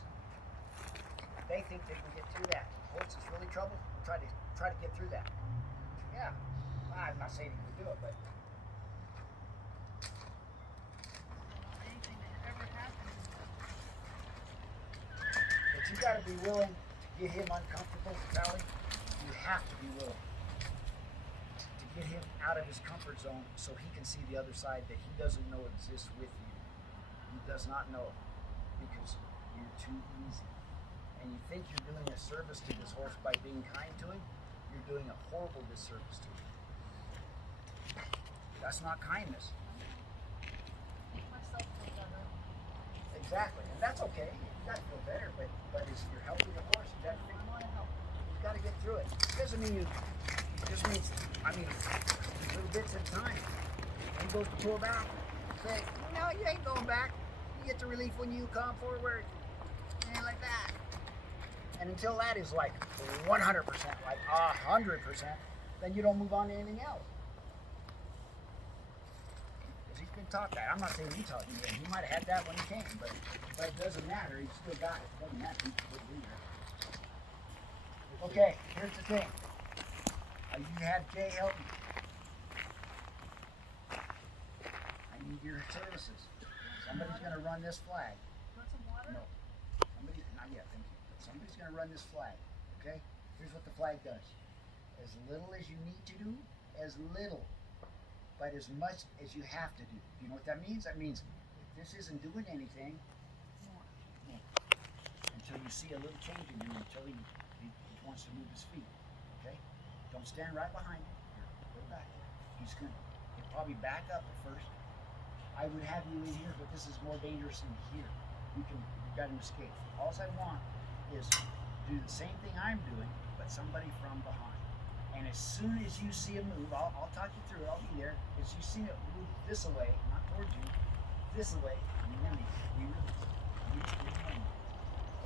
because they think they can get through that. Horse is really trouble. We'll try to get through that. Yeah, I'm not saying you can do it, but Anything that ever happened. you got to be willing to get him uncomfortable, Sally. You have to be willing to get him out of his comfort zone so he can see the other side that he doesn't know exists with you. He does not know because you're too easy. And you think you're doing a service to this horse by being kind to him, you're doing a horrible disservice to him. That's not kindness. Make myself feel better. Exactly, and that's okay. You got to feel better, but if you're helping the horse, you got to I want to help. you've got to get through it. It doesn't mean it just means, little bits at a time. When he goes to pull back, say, no, you ain't going back. You get the relief when you come forward. And like that. And until that is like 100%, like 100%, then you don't move on to anything else. Because he's been taught that. I'm not saying he taught you that. He might have had that when he came, but it doesn't matter. He's still got it. It doesn't matter. He's still be there. Okay, here's the thing. You have Jay help me. I need your services. Somebody's going to run this flag. Want some water? No. Somebody, not yet, thank you. But somebody's going to run this flag, okay? Here's what the flag does. As little as you need to do, as little, but as much as you have to do. You know what that means? That means if this isn't doing anything, More. until you see a little change in him, until he wants to move his feet, okay? Don't stand right behind him. Here, go back. He'll probably back up at first. I would have you in here, but this is more dangerous in here. You've got him escape. All I want is do the same thing I'm doing, but somebody from behind. And as soon as you see a move, I'll talk you through it. I'll be there. As you see it move this way, not towards you, this way, we release.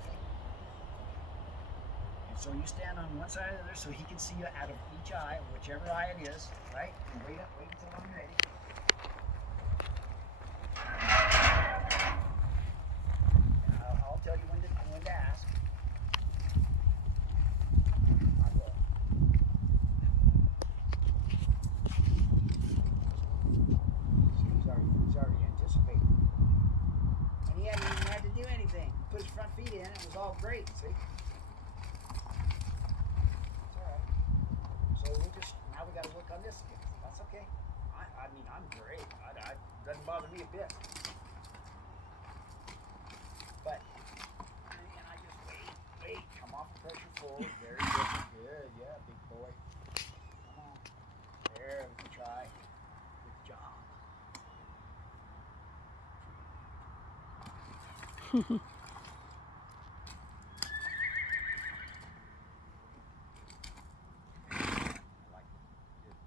Okay? And so you stand on one side or the other so he can see you out of each eye, whichever eye it is, right? And wait until I'm ready. I'll tell you when to ask. I will. See, he's already anticipating. And he hadn't even had to do anything. He put his front feet in, it was all great, see? It's alright. So now we gotta work on this again. That's okay. I'm great. It doesn't bother me a bit. But, and I just wait, come off the pressure forward, very good, yeah, big boy. Come on, there, we can try, good job. I like it, good.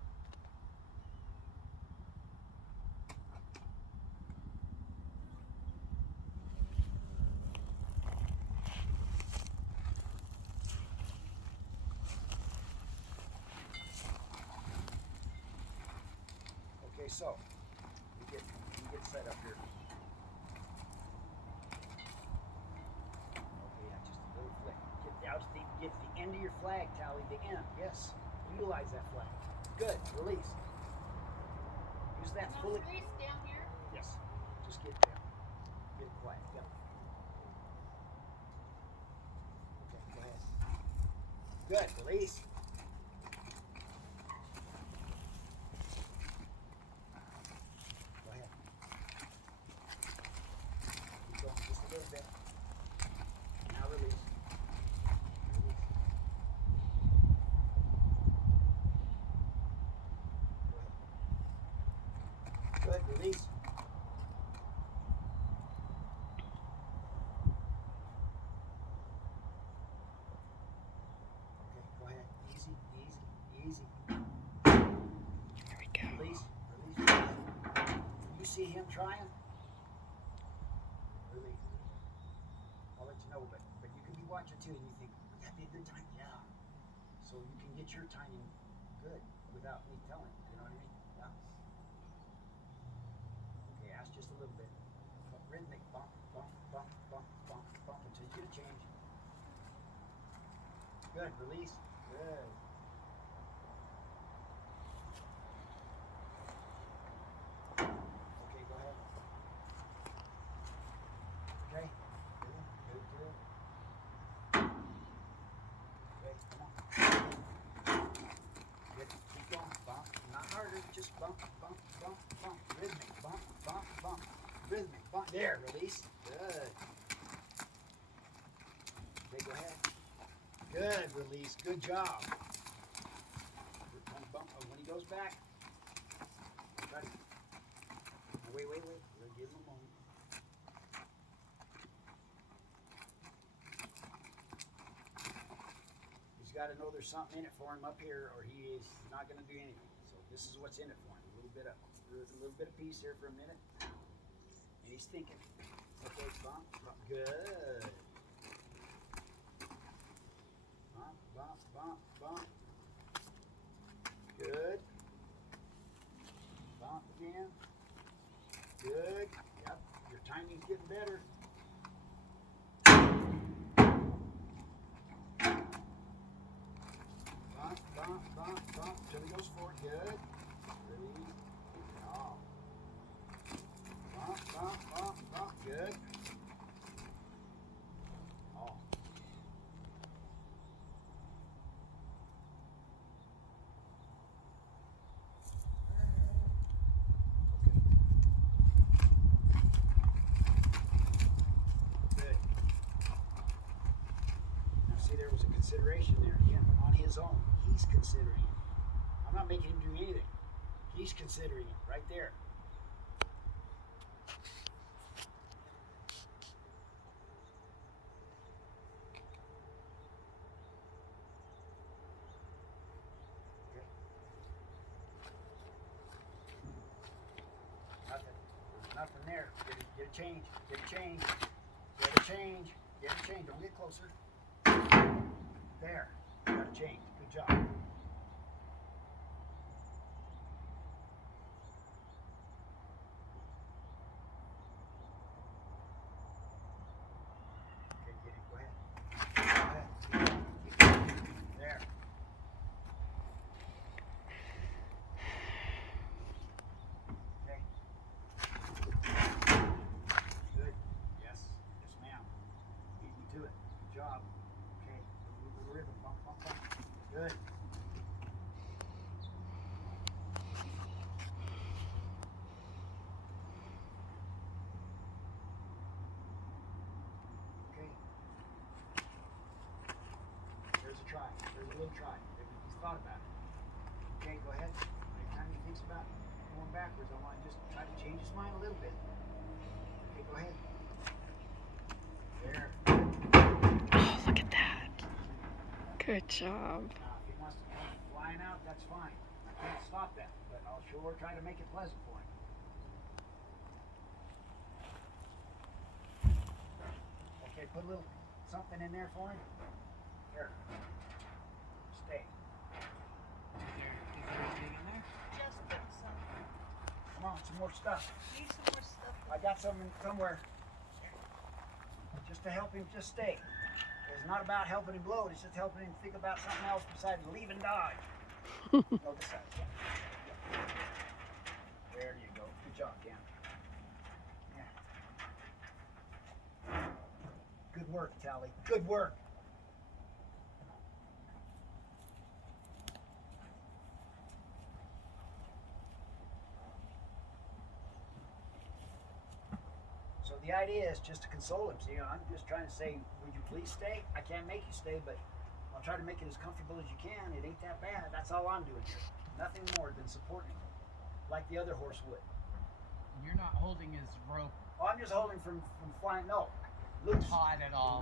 Okay, so we get set up here. Okay, yeah, just a little flick. Get the end of your flag, Tally. The end. Yes. Utilize that flag. Good. Release. Use that No fully. space down here. Yes. Just get down. Get quiet. Yep. Okay, go ahead. Good. Release. Go ahead. Keep going just a little bit. Now release. Release. Go ahead. Good. Release. Okay, go ahead. Easy. There we go. Release. You see him trying? Release. I'll let you know, but you can be watching too, and you think, would that be a good time? Yeah. So you can get your timing good without me telling. You know what I mean? Yeah. Okay, ask just a little bit. Rhythmic bump until you Good. Release. Good. Okay, go ahead. Okay. Good. Good. Good. Okay, come on. Good. Keep going. Bump. Not harder. Just bump, bump, bump, bump. Rhythmic. Bump, bump, bump. Rhythmic. Bump. There. Release. Good. Okay, go ahead. Good. Release. Good job. Bump, bump. Oh, when he goes back. Try to. Wait. We'll give him a moment. He's got to know there's something in it for him up here, or he is not going to do anything. So this is what's in it for him. A little bit of peace here for a minute, and he's thinking. Okay, bump, bump. Good. Bump, bump, bump, bump. Good. Bump again. Good. Yep. Your timing's getting better. Bump, bump, bump, bump. Till he goes forward. Good. Release. Oh. Bump, bump, bump, bump. Good. Oh. Good. Now see, there was a consideration there again on his own. He's considering it. I'm not making him do anything. He's considering it right there. Okay. Nothing. There's nothing there. Get a change. Get a change. Get a change. Get a change. Don't get closer. There. Got a change. Good job. Okay, get it. Go ahead. Go ahead. Keep going. There. Okay. Good. Yes. Yes, ma'am. Beat me to it. Good job. Okay. A little rhythm. Bump, bump, bump. Good. Okay. There's a try. There's a little try. He's thought about it. Okay, go ahead. Anytime he thinks about going backwards, I want to just try to change his mind a little bit. Okay, go ahead. There. Oh, look at that. Good job. Now, if he wants to come flying out, that's fine. I can't stop that, but I'll sure try to make it pleasant for him. Okay, put a little something in there for him. Here. Stay. Is there anything in there? Just put some. Come on, some more stuff. Need some more stuff. I got some somewhere. Just to help him just stay. It's not about helping him blow, it's just helping him think about something else besides leaving Dodge. No, this side. Yeah. There you go. Good job, Cam. Yeah. Good work, Tally. Good work. So the idea is just to console him. See, I'm just trying to say, would you please stay? I can't make you stay, but I'll try to make it as comfortable as you can. It ain't that bad. That's all I'm doing here. Nothing more than supporting him, like the other horse would. You're not holding his rope Oh, I'm just holding from flying. No, loose. taut at all.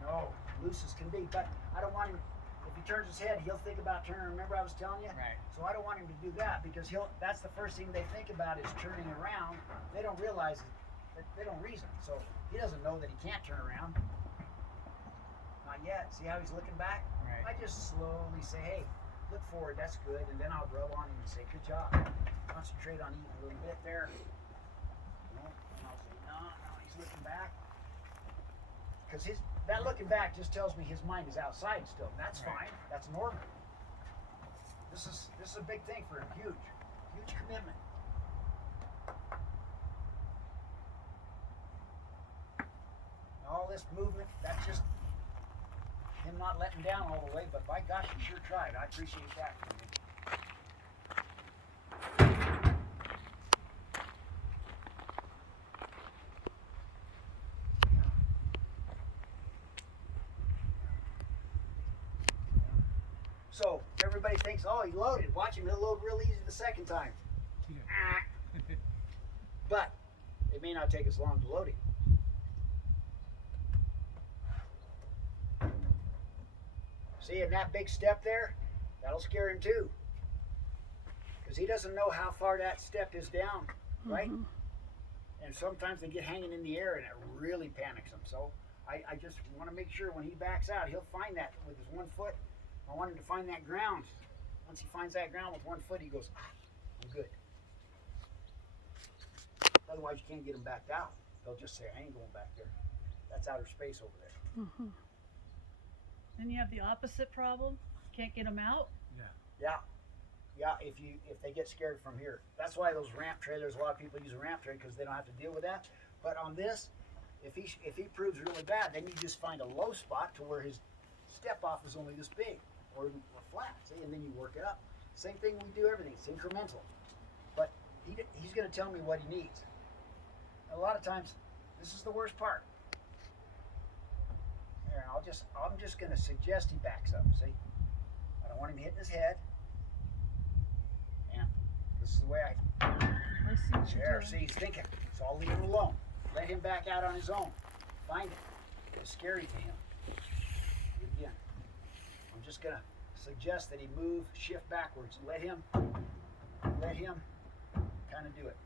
No, loose as can be. But I don't want him. If he turns his head, he'll think about turning. Remember I was telling you? Right. So I don't want him to do that because that's the first thing they think about is turning around. They don't realize it. They don't reason. So he doesn't know that he can't turn around. Not yet. See how he's looking back? Right. I just slowly say, hey, look forward, that's good. And then I'll rub on him and say, good job. Concentrate on eating a little bit there. No, and I'll say, no, he's looking back. because that looking back just tells me his mind is outside still. And that's Right. fine. That's normal. This is a big thing for him. Huge commitment. All this movement, that's just him not letting down all the way, but by gosh, he sure tried. I appreciate that from him. So everybody thinks, oh, he loaded. Watch him, he'll load real easy the second time. Ah. But it may not take as long to load him. See, and that big step there, that'll scare him too. Because he doesn't know how far that step is down, right? And sometimes they get hanging in the air and it really panics him. So I just want to make sure when he backs out, he'll find that with his 1 foot. I want him to find that ground. Once he finds that ground with 1 foot, he goes, I'm good. Otherwise, you can't get him backed out. They'll just say, I ain't going back there. That's outer space over there. Then you have the opposite problem. Can't get them out. Yeah, if they get scared from here. That's why those ramp trailers, a lot of people use a ramp trailer because they don't have to deal with that. But on this, if he proves really bad, then you just find a low spot to where his step off is only this big or flat, see, and then you work it up. Same thing we do everything. It's incremental. But he's going to tell me what he needs. A lot of times, this is the worst part. Here, I'm just going to suggest he backs up. See, I don't want him hitting his head. And this is the way I see what you're There, doing. see, he's thinking. So I'll leave him alone. Let him back out on his own. Find it. It's scary to him. Do it again. I'm just gonna suggest that he move, shift backwards. Let him kind of do it.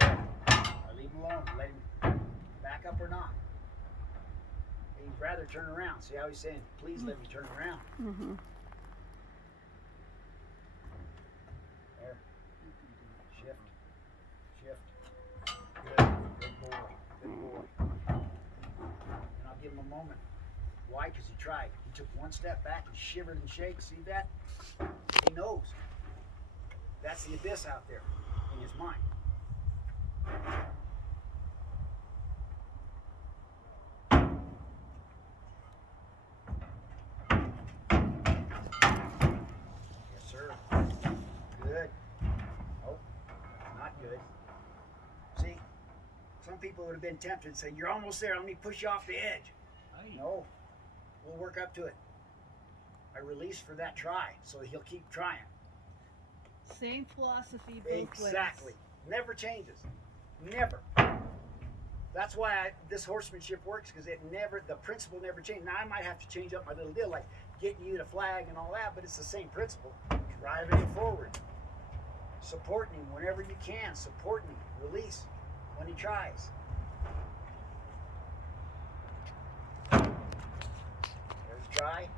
There. I leave him alone. Let him back up or not. He'd rather turn around. See how he's saying, please let me turn around. There. Shift. Good boy. And I'll give him a moment. Why? Because he tried. He took one step back and shivered and shaked. See that? He knows. That's the abyss out there in his mind. Yes, sir. Good. Oh, not good. See, some people would have been tempted and say, you're almost there. Let me push you off the edge. No, we'll work up to it. I release for that try, so he'll keep trying. Same philosophy both ways. Exactly. Never changes. Never. That's why this horsemanship works, because the principle never changes. Now, I might have to change up my little deal, like getting you to flag and all that, but it's the same principle. Driving him forward. Supporting him whenever you can. Supporting him. Release when he tries. There's try.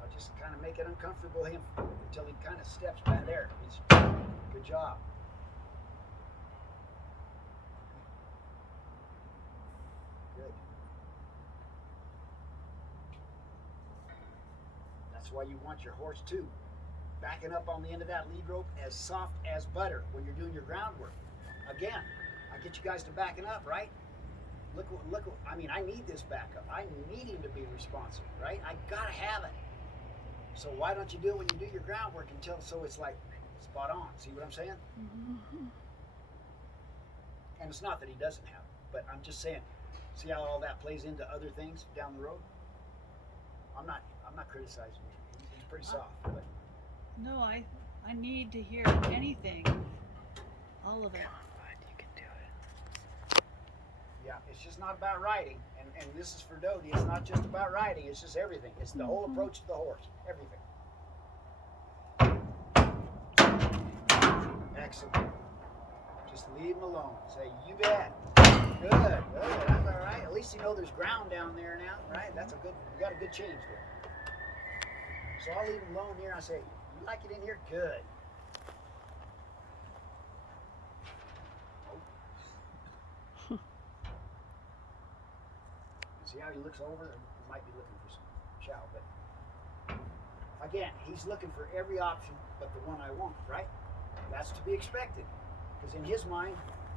I'll just kind of make it uncomfortable him until he kind of steps back there. Good job. Good. That's why you want your horse too. Backing up on the end of that lead rope as soft as butter when you're doing your groundwork. Again, I get you guys to backing up, right? Look, I mean, I need this backup. I need him to be responsive, right? I gotta have it. So why don't you do it when you do your groundwork so it's like spot on? See what I'm saying? And it's not that he doesn't have it, but I'm just saying, see how all that plays into other things down the road? I'm not criticizing him. He's pretty soft, but No, I need to hear anything. All of it. You can do it. yeah, it's just not about riding. And this is for Dodie. It's not just about riding. It's just everything. It's the whole approach to the horse. Everything. Excellent. Just leave him alone. Say, you bet. Good. That's all right. At least you know there's ground down there now, right? We got a good change there. So I'll leave him alone here. I say, you like it in here? Good. See how he looks over? He might be looking for some chow, but again, he's looking for every option but the one I want, right? That's to be expected. Because in his mind,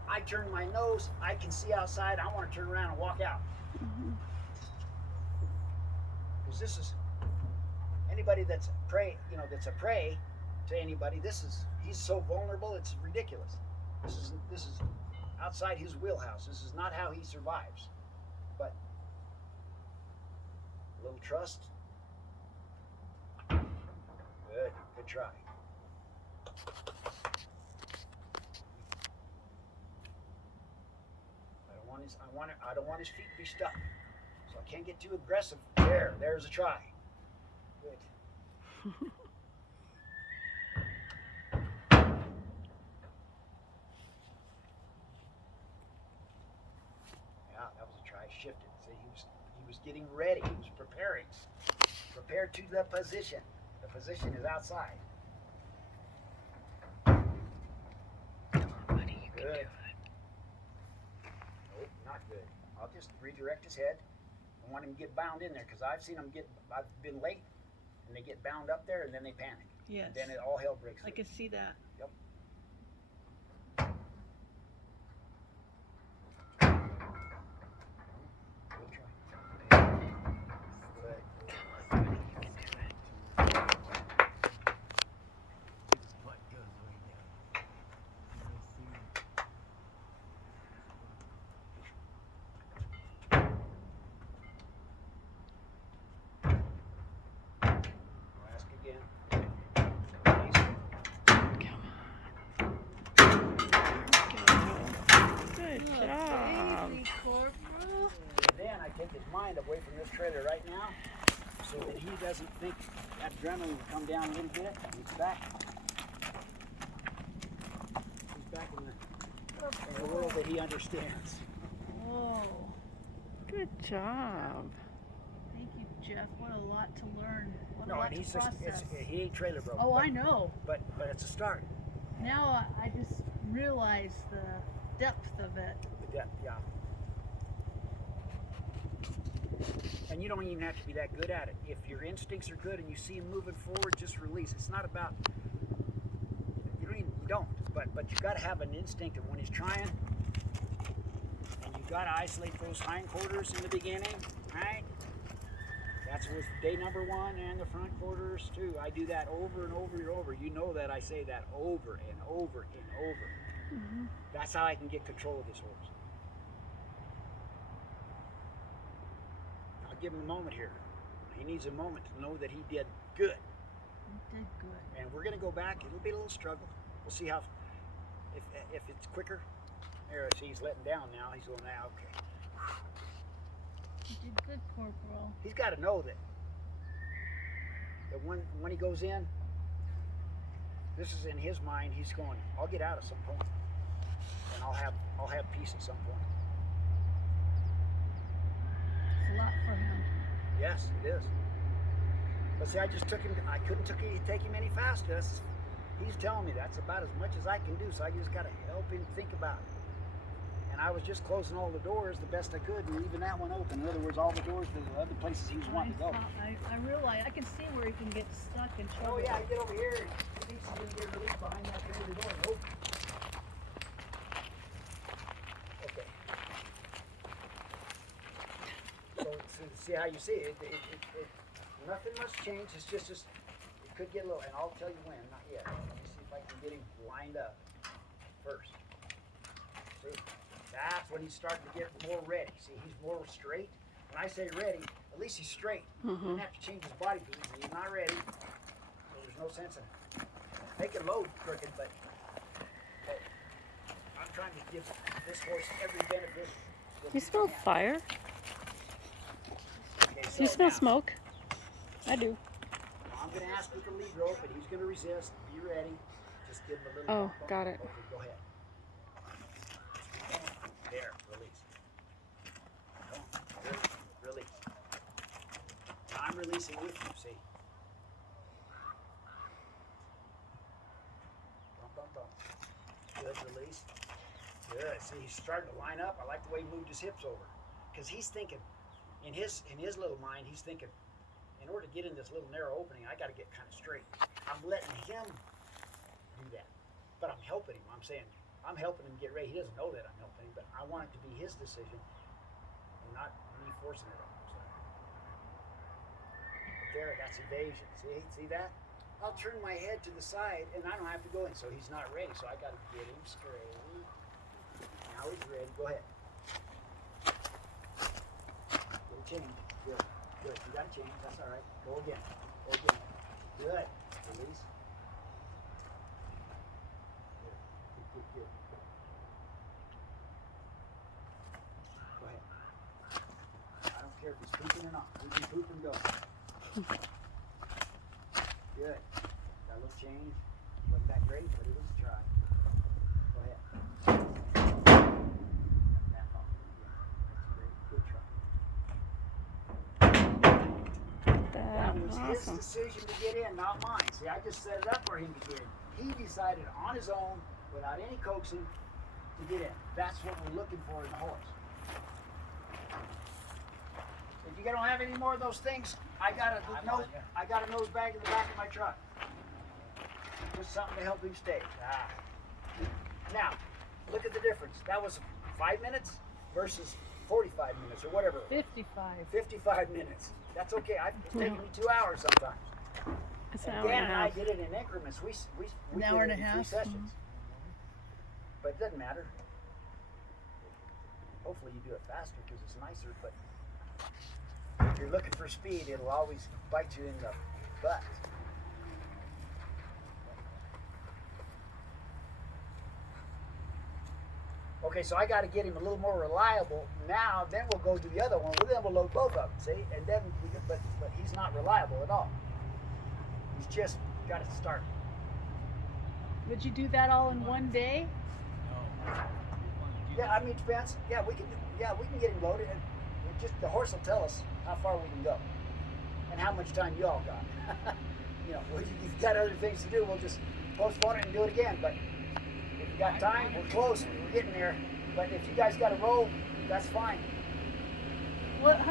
I turn my nose, I can see outside, I want to turn around and walk out. Because this is anybody that's a prey, that's a prey to anybody. He's so vulnerable, it's ridiculous. This is outside his wheelhouse. This is not how he survives. But a little trust. Good try. I don't want his feet to be stuck. So I can't get too aggressive. There's a try. Good. Yeah, that was a try. Shifted. See, he was getting ready. He was preparing. Prepared to the position. The position is outside. Come on, buddy, you can do Good. it. Nope, not good. I'll just redirect his head. I want him to get bound in there because I've seen him I've been late and they get bound up there and then they panic. Yes. And then it all hell breaks I loose. can see that. Yep. Good try. Good. You can do it. His butt goes way down. You'll see him. I'll ask again. Release. Come on. Good job. Baby corporal. And then I take his mind away from this trailer right now so that he doesn't think that adrenaline will come down a little bit. He's back. He's back in the world that he understands. Whoa. Good job. Thank you, Jeff. What a lot to learn. What a No, lot and to he's just, process. he ain't trailer broke. Oh, but, I know. But it's a start. Now I just realize the depth of it. The depth, yeah. And you don't even have to be that good at it. If your instincts are good and you see him moving forward, just release. It's not about you don't. But you got to have an instinct of when he's trying, and you got to isolate those hindquarters in the beginning, right? That's with day number 1 and the front quarters too. I do that over and over and over. You know that I say that over and over and over. That's how I can get control of this horse. I'll give him a moment here. He needs a moment to know that he did good. You did good. And we're gonna go back. It'll be a little struggle. We'll see how if it's quicker. There, see, he's letting down now. He's going now. Okay. You did good, corporal. He's got to know that when he goes in, this is in his mind. He's going, I'll get out at some point, and I'll have peace at some point. It's a lot for him. Yes, it is. But see, I just took him. I couldn't take him any faster. He's telling me that's about as much as I can do. So I just got to help him think about it. And I was just closing all the doors the best I could and leaving that one open. In other words, all the doors to the other places he was wanting to go. I realize, I can see where he can get stuck in trouble. Oh yeah, get over here. He thinks he's gonna get released behind that trailer door. Nope. Okay. So see how you see it. Nothing must change. It's just it could get a little, and I'll tell you when. Not yet. Let me see if I can get him lined up first. See, that's when he's starting to get more ready. See, he's more straight. When I say ready, at least he's straight. He doesn't have to change his body position. He's not ready. So there's no sense in making load crooked, but I'm trying to give this horse every benefit. You smell fire? Okay, Do you so smell now, smoke? I do. I'm going to ask with the lead rope, and he's going to resist. Be ready. Just give him a little. Oh, bump. got it. Okay, go ahead. There, release. Come on, release. Now I'm releasing with you, see? Bump, bump, bump. Good, release. Good. See, he's starting to line up. I like the way he moved his hips over. Because he's thinking, in his little mind, he's thinking, in order to get in this little narrow opening, I got to get kind of straight. I'm letting him do that, but I'm helping him. I'm saying I'm helping him get ready. He doesn't know that I'm helping him, but I want it to be his decision and not me forcing it on him. So. But there, that's evasion. See that? I'll turn my head to the side, and I don't have to go in. So he's not ready. So I got to get him straight. Now he's ready. Go ahead. Little change. Good. Good. You got to change. That's all right. Go again. Go again. Good. Release. Good. Go ahead. I don't care if he's pooping or not. We can poop and go. Good. Got a little change. Wasn't that great, but it was a try. Go ahead. Back off. Yeah, that's great. Good try. That was his decision to get in, not mine. See, I just set it up for him to get in. He decided on his own, without any coaxing, to get in. That's what we're looking for in a horse. If you don't have any more of those things, I got a nose bag in the back of my truck. Just something to help him stay. Now, look at the difference. That was 5 minutes versus 45 minutes or whatever. 55. 55 minutes. That's okay. It's taken me 2 hours sometimes. It's an And hour Dan and a and I half. did it in increments. We An did hour it and a in 3 half? sessions. But it doesn't matter. Hopefully you do it faster because it's nicer. But if you're looking for speed, it'll always bite you in the butt. Okay, so I got to get him a little more reliable. Now, then we'll go to the other one. Well, then we'll load both of them, see? And then, but he's not reliable at all. He's just got to start. Would you do that all in one day? Yeah, I mean, it depends. Yeah, we can get him loaded. And just the horse will tell us how far we can go and how much time you all got. If you've got other things to do, we'll just postpone it and do it again. But if you got time, we're close. We're getting there. But if you guys got to roll, that's fine. What?